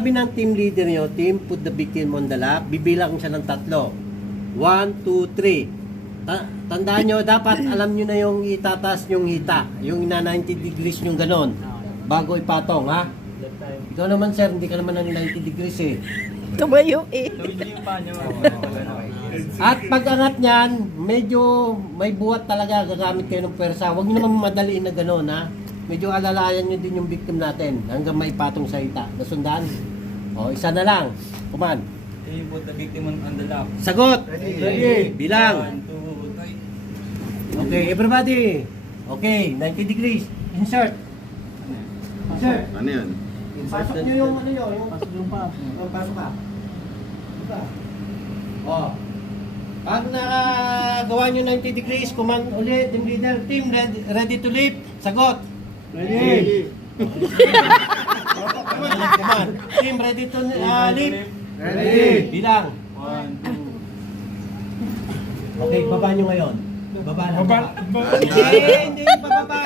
sabi ng team leader nyo, team, put the victim on the lap, bibilang siya ng 3. 1, 2, 3. Tandaan nyo, dapat alam nyo na yung itatas yung hita. Yung na 90 degrees yung ganon. Bago ipatong, ha? Ikaw naman, sir, hindi ka naman ng 90 degrees eh. Tumayo eh. At pag-angat niyan, medyo may buhat talaga, gagamit kayo ng pwersa. Huwag nyo naman madaliin na gano'n, ha? Medyo alalayan nyo din yung victim natin hanggang maipatong sa hita. Nasundaan? O, isa na lang. Kuman. You put the victim on the lap. Sagot! Ready. Bilang. 1, 2, 3. Okay, everybody. Okay, 90 degrees. Insert. Insert. Ano yan? Pasok nyo yung ano nyo. Pasok ka. Diba? O. Pag nakagawa nyo 90 degrees, command ulit, team leader, team ready to lift. Sagot. Ready. Command. Team ready to lift. Ready. Bilang. 1, 2. Okay, baba nyo ngayon. Baba. Hindi, bababa.